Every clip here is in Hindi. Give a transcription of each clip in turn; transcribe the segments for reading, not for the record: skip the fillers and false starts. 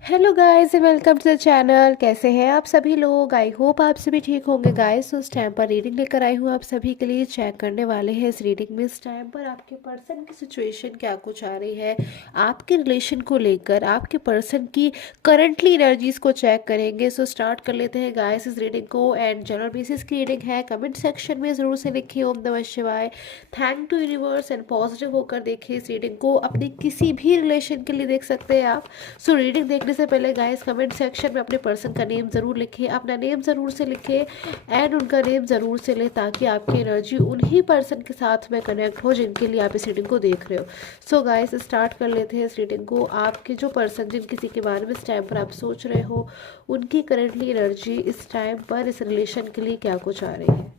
Hello guys and welcome to the channel. कैसे हैं आप सभी लोग? आई होप आप सभी ठीक होंगे गाइस। उस टाइम पर रीडिंग लेकर आई हूँ आप सभी के लिए। चेक करने वाले हैं इस रीडिंग में इस टाइम पर आपके पर्सन की सिचुएशन क्या कुछ आ रही है, आपके रिलेशन को लेकर आपके पर्सन की करंटली एनर्जीज को चेक करेंगे। सो स्टार्ट कर लेते हैं गाइस इस रीडिंग को। एंड जनरल बेसिस की रीडिंग है। कमेंट सेक्शन में ज़रूर से लिखिए ओम नमः शिवाय, thank to universe and positive होकर देखिए इस रीडिंग को। अपने किसी भी रिलेशन के लिए देख सकते हैं आप। सो रीडिंग देखने से पहले गाइस कमेंट सेक्शन में अपने पर्सन का नेम ज़रूर लिखें, अपना नेम ज़रूर से लिखें एंड उनका नेम ज़रूर से लें, ताकि आपकी एनर्जी उन्हीं पर्सन के साथ में कनेक्ट हो जिनके लिए आप इस रीडिंग को देख रहे हो। सो गाइस स्टार्ट कर लेते हैं इस रीडिंग को। आपके जो पर्सन जिन किसी के बारे में इस टाइम पर आप सोच रहे हो, उनकी करेंटली एनर्जी इस टाइम पर इस रिलेशन के लिए क्या कुछ आ रही है।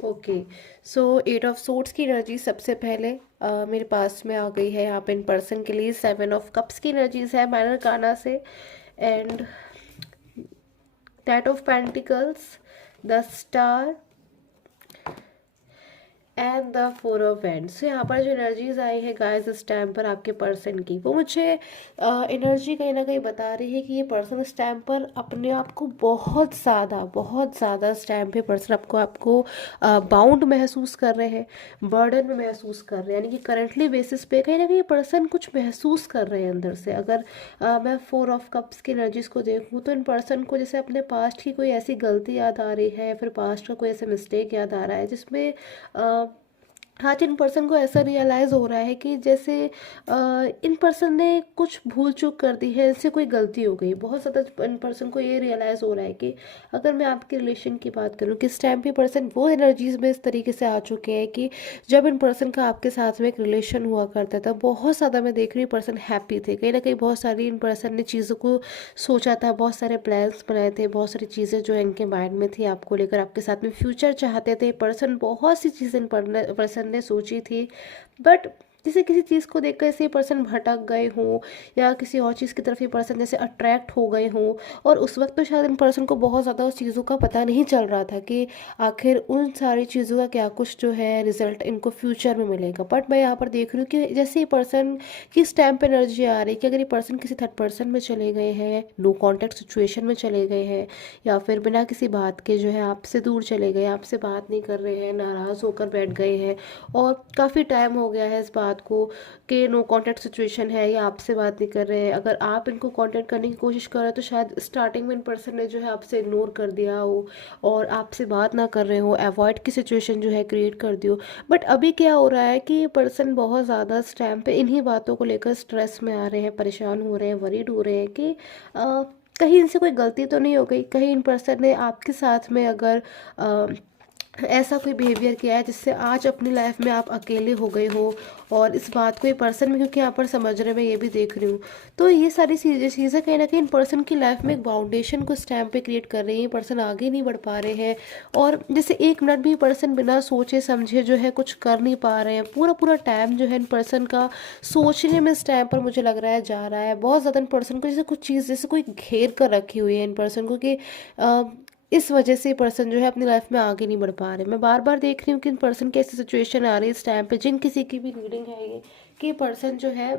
Okay, so eight of swords की एनर्जी सबसे पहले मेरे पास में आ गई है यहाँ पे इन पर्सन के लिए। सेवन ऑफ कप्स की एनर्जीज है माइनर काना से। And that of pentacles, the star and the four of wands. So यहाँ पर जो एनर्जीज आई है गाइस इस टाइम पर आपके पर्सन की, वो मुझे एनर्जी कहीं ना कहीं बता रही है कि ये पर्सन इस टाइम पर अपने आप को बहुत ज़्यादा इस टाइम पे पर्सन आपको आपको बाउंड महसूस कर रहे हैं, बर्डन में महसूस कर रहे हैं। यानी कि करंटली बेसिस पे कहीं ना कहीं पर्सन कुछ महसूस कर रहे हैं अंदर से। अगर मैं फोर ऑफ कप्स की एनर्जीज को देखूँ तो इन पर्सन को जैसे अपने पास्ट की कोई ऐसी गलती याद आ रही है, या फिर पास्ट का कोई ऐसा मिस्टेक याद आ रहा है जिसमें आज इन पर्सन को ऐसा रियलाइज़ हो रहा है कि जैसे इन पर्सन ने कुछ भूल चूक कर दी है, इससे कोई गलती हो गई। बहुत ज़्यादा इन पर्सन को ये रियलाइज़ हो रहा है कि अगर मैं आपके रिलेशन की बात करूँ, किस टाइम पे पर्सन वो एनर्जीज में इस तरीके से आ चुके हैं कि जब इन पर्सन का आपके साथ में एक रिलेशन हुआ करता था, बहुत ज़्यादा मैं देख रही हूँ पर्सन हैप्पी थे। कहीं ना कहीं बहुत सारी इन पर्सन ने चीज़ों को सोचा था, बहुत सारे प्लान्स बनाए थे, बहुत सारी चीज़ें जो इनके माइंड में थी आपको लेकर, आपके साथ में फ्यूचर चाहते थे पर्सन। बहुत सी चीज़ें पर्सन ने सोची थी, बट जैसे किसी चीज़ को देखकर ऐसे पर्सन भटक गए हों, या किसी और चीज़ की तरफ ये पर्सन जैसे अट्रैक्ट हो गए हों। और उस वक्त तो शायद इन पर्सन को बहुत ज़्यादा उस चीज़ों का पता नहीं चल रहा था कि आखिर उन सारी चीज़ों का क्या कुछ जो है रिजल्ट इनको फ्यूचर में मिलेगा। बट मैं यहाँ पर देख रही हूँ कि जैसे ये पर्सन की स्टैम्प एनर्जी आ रही है कि अगर ये पर्सन किसी थर्ड पर्सन में चले गए हैं, नो कॉन्टैक्ट सिचुएशन में चले गए हैं, या फिर बिना किसी बात के जो है आपसे दूर चले गए, आपसे बात नहीं कर रहे हैं, नाराज़ होकर बैठ गए हैं, और काफ़ी टाइम हो गया है इस बात को कि नो कॉन्टैक्ट सिचुएशन है या आपसे बात नहीं कर रहे हैं। अगर आप इनको कॉन्टैक्ट करने की कोशिश कर रहे हैं तो शायद स्टार्टिंग में इन पर्सन ने जो है आपसे इग्नोर कर दिया हो, और आपसे बात ना कर रहे हो, अवॉइड की सिचुएशन जो है क्रिएट कर दी हो। बट अभी क्या हो रहा है कि ये पर्सन बहुत ज़्यादा इस टाइम पे इन्हीं बातों को लेकर स्ट्रेस में आ रहे हैं, परेशान हो रहे हैं, वरीड हो रहे हैं कि कहीं इनसे कोई गलती तो नहीं हो गई, कहीं इन पर्सन ने आपके साथ में अगर ऐसा कोई बिहेवियर किया है जिससे आज अपनी लाइफ में आप अकेले हो गए हो। और इस बात को ये पर्सन में, क्योंकि यहाँ पर समझ रहे मैं ये भी देख रही हूँ, तो ये सारी चीज़ें कहीं ना कहीं इन पर्सन की लाइफ में एक बाउंडेशन को स्टैम्प पे क्रिएट कर रही है। पर्सन आगे नहीं बढ़ पा रहे हैं, और जैसे एक मिनट भी पर्सन बिना सोचे समझे जो है कुछ कर नहीं पा रहे हैं। पूरा पूरा टाइम जो है इन पर्सन का सोचने में इस टाइम पर मुझे लग रहा है जा रहा है। बहुत ज़्यादा इन पर्सन को जैसे कुछ चीज़ जैसे कोई घेर कर रखी हुई है इन पर्सन को, कि इस वजह से पर्सन जो है अपनी लाइफ में आगे नहीं बढ़ पा रहे। मैं बार बार देख रही हूँ कि इन पर्सन की ऐसी सिचुएशन आ रही है इस टाइम पे, जिन किसी की भी रीडिंग है ये, कि पर्सन जो है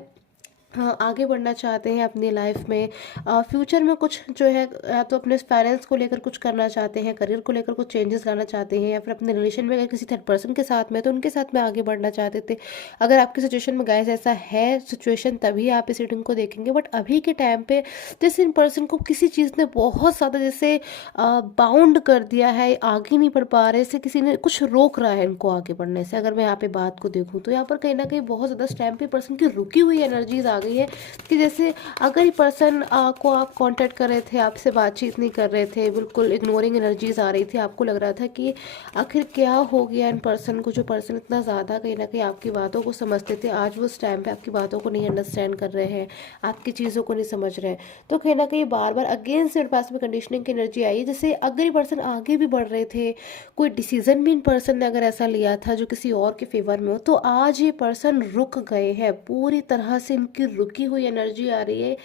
हाँ आगे बढ़ना चाहते हैं अपनी लाइफ में। फ्यूचर में कुछ जो है, या तो अपने पेरेंट्स को लेकर कुछ करना चाहते हैं, करियर को लेकर कुछ चेंजेस लाना चाहते हैं, या फिर अपने रिलेशन में अगर किसी थर्ड पर्सन के साथ में तो उनके साथ में आगे बढ़ना चाहते थे। अगर आपकी सिचुएशन में गाइस ऐसा है सिचुएशन, तभी आप इस रीडिंग को देखेंगे। बट अभी के टाइम पे जैसे इन पर्सन को किसी चीज़ ने बहुत ज़्यादा जैसे बाउंड कर दिया है, आगे नहीं बढ़ पा रहे, जैसे किसी ने कुछ रोक रहा है इनको आगे बढ़ने से। अगर मैं यहाँ पे बात को देखूँ तो यहाँ पर कहीं ना कहीं बहुत ज़्यादा इस टाइम पे पर्सन की रुकी हुई एनर्जीज आ गई है, कि जैसे अगर ये पर्सन को आप कांटेक्ट कर रहे थे, आपसे बातचीत नहीं कर रहे थे, बिल्कुल इग्नोरिंग एनर्जीज आ रही थी, आपको लग रहा था कि आखिर क्या हो गया इन पर्सन को, जो पर्सन इतना ज़्यादा कहीं ना कहीं आपकी बातों को समझते थे, आज वो इस टाइम पे आपकी बातों को नहीं अंडरस्टैंड कर रहे हैं, आपकी चीज़ों को नहीं समझ रहे हैं। तो कहीं ना कहीं बार बार अगेंस्ट मेरे पास में कंडीशनिंग की एनर्जी आई। जैसे अगर ये पर्सन आगे भी बढ़ रहे थे, कोई डिसीजन भी इन पर्सन ने अगर ऐसा लिया था जो किसी और के फेवर में हो, तो आज ये पर्सन रुक गए हैं। पूरी तरह से इनकी रुकी हुई एनर्जी आ रही है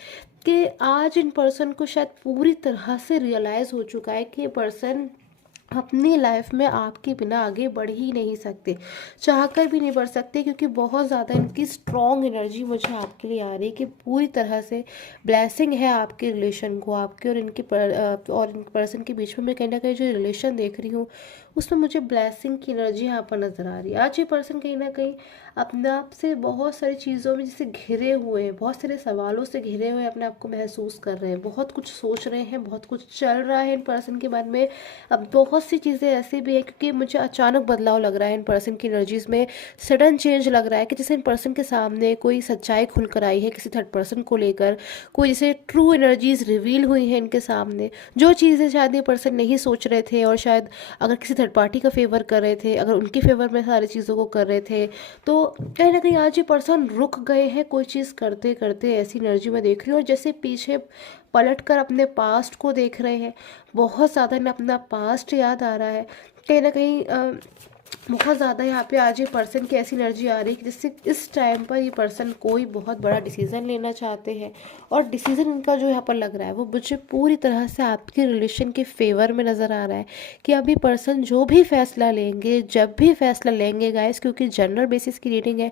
कि आज इन पर्सन को शायद पूरी तरह से रियलाइज़ हो चुका है कि ये पर्सन अपनी लाइफ में आपके बिना आगे बढ़ ही नहीं सकते, चाहकर भी नहीं बढ़ सकते, क्योंकि बहुत ज़्यादा इनकी स्ट्रॉन्ग एनर्जी मुझे आपके लिए आ रही है कि पूरी तरह से ब्लेसिंग है आपके रिलेशन को, आपके और और इन पर्सन के बीच में मैं कहीं ना कहीं जो रिलेशन देख रही हूँ उसमें मुझे ब्लेसिंग की एनर्जी यहाँ पर नज़र आ रही है। आज ये पर्सन कहीं ना कहीं अपने आप से बहुत सारी चीज़ों में जैसे घिरे हुए हैं, बहुत सारे सवालों से घिरे हुए अपने आप को महसूस कर रहे हैं, बहुत कुछ सोच रहे हैं, बहुत कुछ चल रहा है इन पर्सन के मन में। अब बहुत सी चीज़ें ऐसी भी है क्योंकि मुझे अचानक बदलाव लग रहा है इन पर्सन की एनर्जीज में, सडन चेंज लग रहा है कि जैसे इन पर्सन के सामने कोई सच्चाई खुलकर आई है किसी थर्ड पर्सन को लेकर, कोई जैसे ट्रू एनर्जीज रिवील हुई है इनके सामने, जो चीज़ें शायद ये पर्सन नहीं सोच रहे थे, और शायद अगर किसी थर्ड पार्टी का फेवर कर रहे थे, अगर उनके फेवर में सारी चीज़ों को कर रहे थे, तो कहीं ना कहीं आज ये पर्सन रुक गए हैं कोई चीज़ करते करते, ऐसी एनर्जी में देख रही हूँ। और जैसे पीछे पलट कर अपने पास्ट को देख रहे हैं, बहुत ज़्यादा इन्हें अपना पास्ट याद आ रहा है कहीं ना कहीं। बहुत ज़्यादा यहाँ पे आज ये पर्सन की ऐसी एनर्जी आ रही है कि जिससे इस टाइम पर ये पर्सन कोई बहुत बड़ा डिसीज़न लेना चाहते हैं, और डिसीज़न इनका जो यहाँ पर लग रहा है वो मुझे पूरी तरह से आपके रिलेशन के फेवर में नज़र आ रहा है कि अभी पर्सन जो भी फैसला लेंगे, जब भी फैसला लेंगे गाइस, क्योंकि जनरल बेसिस की रीडिंग है,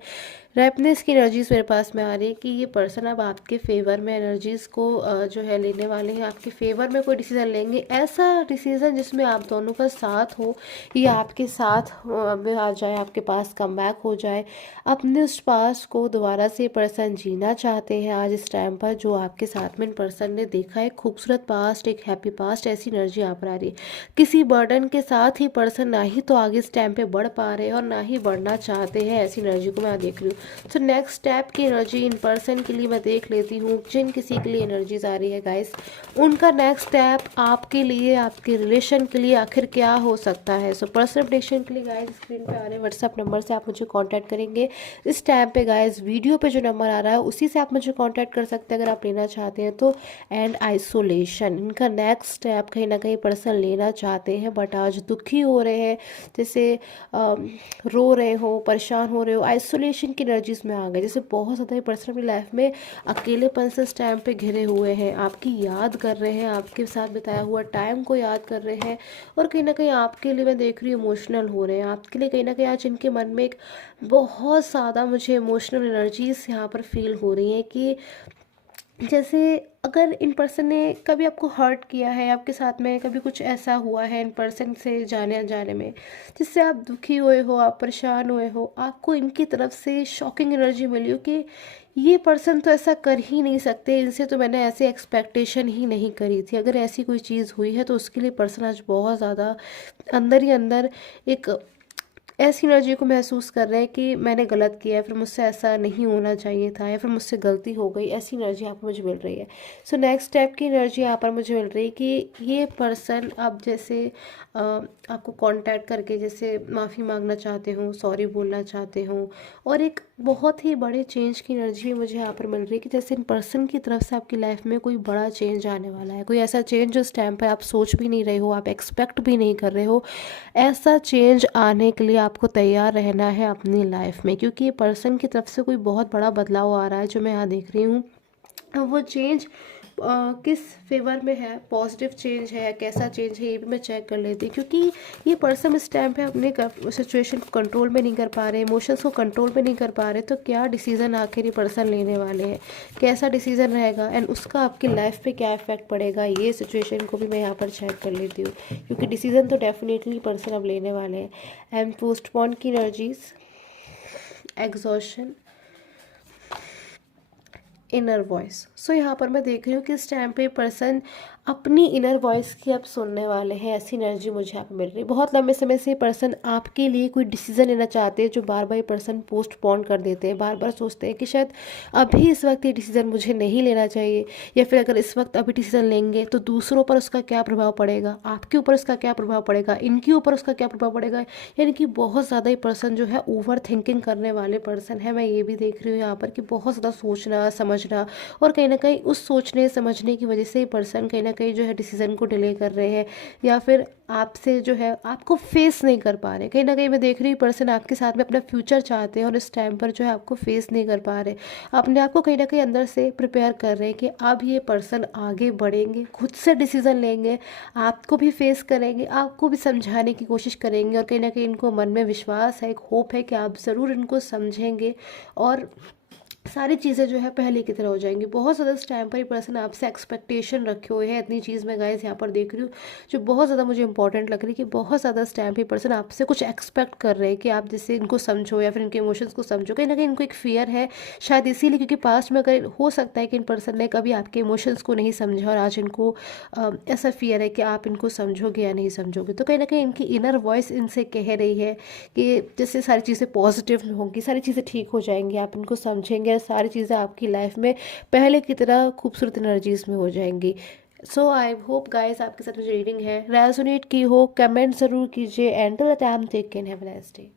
रैपनेस की एनर्जीज मेरे पास में आ रही है कि ये पर्सन अब आपके फेवर में एनर्जीज को जो है लेने वाले हैं, आपके फेवर में कोई डिसीज़न लेंगे, ऐसा डिसीज़न जिसमें आप दोनों का साथ हो, ये आपके साथ में आ जाए, आपके पास कम बैक हो जाए। अपने उस पास को दोबारा से पर्सन जीना चाहते हैं आज इस टाइम पर, जो आपके साथ में पर्सन ने देखा है खूबसूरत पास्ट, एक हैप्पी पास्ट, ऐसी एनर्जी यहाँ पर आ रही है। किसी बर्डन के साथ ही पर्सन ना ही तो आगे इस टाइम पे बढ़ पा रहे हैं और ना ही बढ़ना चाहते हैं, ऐसी एनर्जी को मैं देख रही हूँ। तो नेक्स्ट स्टेप की एनर्जी इन पर्सन के लिए मैं देख लेती हूँ, जिन किसी के लिए एनर्जीज आ रही है गाइस, उनका नेक्स्ट स्टेप आपके लिए, आपके रिलेशन के लिए आखिर क्या हो सकता है। सो पर्सनल प्रेडिक्शन के लिए गाइस स्क्रीन पे आ रहे व्हाट्सएप नंबर से आप मुझे कांटेक्ट करेंगे। इस टाइम पे गाइस वीडियो पे जो नंबर आ रहा है उसी से आप मुझे कांटेक्ट कर सकते हैं अगर आप लेना चाहते हैं तो। एंड आइसोलेशन इनका नेक्स्ट स्टेप कहीं ना कहीं पर्सन लेना चाहते हैं, बट आज दुखी हो रहे हैं, जैसे रो रहे हो, परेशान हो रहे हो, आइसोलेशन की एनर्जीज में आ गए, जैसे बहुत ज़्यादा पर्सन अपनी लाइफ में अकेलेपन से इस टाइम पे घिरे हुए हैं, आपकी याद कर रहे हैं, आपके साथ बिताया हुआ टाइम को याद कर रहे हैं, और कहीं ना कहीं आपके लिए मैं देख रही हूँ इमोशनल हो रहे हैं आपके लिए, कहीं ना कहीं आज इनके मन में एक बहुत ज़्यादा मुझे इमोशनल एनर्जीज यहाँ पर फील हो रही हैं कि जैसे अगर इन पर्सन ने कभी आपको हर्ट किया है, आपके साथ में कभी कुछ ऐसा हुआ है इन पर्सन से जाने अनजाने में, जिससे आप दुखी हुए हो, आप परेशान हुए हो, आपको इनकी तरफ से शॉकिंग एनर्जी मिली हो कि ये पर्सन तो ऐसा कर ही नहीं सकते, इनसे तो मैंने ऐसी एक्सपेक्टेशन ही नहीं करी थी, अगर ऐसी कोई चीज़ हुई है तो उसके लिए पर्सन आज बहुत ज़्यादा अंदर ही अंदर एक ऐसी एनर्जी को महसूस कर रहे हैं कि मैंने गलत किया है, फिर मुझसे ऐसा नहीं होना चाहिए था, या फिर मुझसे गलती हो गई, ऐसी एनर्जी यहाँ पर मुझे मिल रही है। सो नेक्स्ट स्टेप की एनर्जी यहाँ पर मुझे मिल रही है कि ये पर्सन अब जैसे आपको कांटेक्ट करके जैसे माफ़ी मांगना चाहते हो, सॉरी बोलना चाहते हो, और एक बहुत ही बड़े चेंज की एनर्जी भी मुझे यहाँ पर मिल रही है कि जैसे इन पर्सन की तरफ से आपकी लाइफ में कोई बड़ा चेंज आने वाला है, कोई ऐसा चेंज जो इस टाइम पर आप सोच भी नहीं रहे हो, आप एक्सपेक्ट भी नहीं कर रहे हो, ऐसा चेंज आने के लिए आपको तैयार रहना है अपनी लाइफ में, क्योंकि ये पर्सन की तरफ से कोई बहुत बड़ा बदलाव आ रहा है जो मैं यहाँ देख रही हूँ। अब वो चेंज किस फेवर में है, पॉजिटिव चेंज है, कैसा चेंज है, ये भी मैं चेक कर लेती हूँ, क्योंकि ये पर्सन इस टाइम पे अपने सिचुएशन को कंट्रोल में नहीं कर पा रहे, इमोशंस को कंट्रोल में नहीं कर पा रहे, तो क्या डिसीज़न आखिर ये पर्सन लेने वाले हैं, कैसा डिसीज़न रहेगा, एंड उसका आपकी लाइफ पे क्या इफेक्ट पड़ेगा, ये सिचुएशन को भी मैं यहाँ पर चेक कर लेती हूँ, क्योंकि डिसीज़न तो डेफिनेटली पर्सन अब लेने वाले हैं। एंड पोस्टपोन की एनर्जीज, एग्जॉशन, इनर वॉइस। सो यहाँ पर मैं देख रही हूँ कि इस टाइम पे पर्सन अपनी इनर वॉइस की अब सुनने वाले हैं, ऐसी एनर्जी मुझे यहाँ पे मिल रही है। बहुत लंबे समय से पर्सन आपके लिए कोई डिसीजन लेना चाहते हैं, जो बार बार ये पर्सन पोस्टपोन कर देते हैं, बार बार सोचते हैं कि शायद अभी इस वक्त ये डिसीज़न मुझे नहीं लेना चाहिए, या फिर अगर इस वक्त अभी डिसीज़न लेंगे तो दूसरों पर उसका क्या प्रभाव पड़ेगा, आपके ऊपर उसका क्या प्रभाव पड़ेगा, इनके ऊपर उसका क्या प्रभाव पड़ेगा। यानी कि बहुत ज़्यादा ये पर्सन जो है ओवर थिंकिंग करने वाले पर्सन है, मैं ये भी देख रही हूँ यहाँ पर कि बहुत ज़्यादा सोचना समझना, और कहीं ना कहीं उस सोचने समझने की वजह से ये पर्सन कहीं ना कहीं जो है डिसीज़न को डिले कर रहे हैं, या फिर आपसे जो है आपको फेस नहीं कर पा रहे। कहीं ना कहीं मैं देख रही हूँ पर्सन आपके साथ में अपना फ्यूचर चाहते हैं और इस टाइम पर जो है आपको फेस नहीं कर पा रहे। अपने आप को कहीं ना कहीं अंदर से प्रिपेयर कर रहे हैं कि अब ये पर्सन आगे बढ़ेंगे, खुद से डिसीज़न लेंगे, आपको भी फेस करेंगे, आपको भी समझाने की कोशिश करेंगे, और कहीं ना कहीं इनको मन में विश्वास है, एक होप है कि आप ज़रूर इनको समझेंगे और सारी चीज़ें जो है पहले की तरह हो जाएंगी। बहुत ज़्यादा इस टाइम पर ही पर्सन आपसे एक्सपेक्टेशन रखे हुए हैं। इतनी चीज़ मैं गाइस यहाँ पर देख रही हूँ जो बहुत ज़्यादा मुझे इंपॉर्टेंट लग रही है, कि बहुत ज़्यादा इस टाइम पे पर्सन आपसे कुछ एक्सपेक्ट कर रहे हैं कि आप जैसे इनको समझो या फिर इनके इमोशंस को समझो। कहीं ना कहीं इनको एक फियर है शायद इसीलिए, क्योंकि पास्ट में अगर हो सकता है कि इन पर्सन ने कभी आपके इमोशंस को नहीं समझा और आज इनको ऐसा फियर है कि आप इनको समझोगे या नहीं समझोगे। तो कहीं ना कहीं इनकी इनर वॉइस इनसे कह रही है कि जैसे सारी चीज़ें पॉजिटिव होंगी, सारी चीज़ें ठीक हो जाएंगी, आप इनको समझेंगे और सारी चीज़ें आपकी लाइफ में पहले की तरह खूबसूरत एनर्जीज में हो जाएंगी। सो आई होप गाइस आपके साथ जो रीडिंग है रेजोनेट की हो। कमेंट ज़रूर कीजिए। And till the time take care, have a nice day.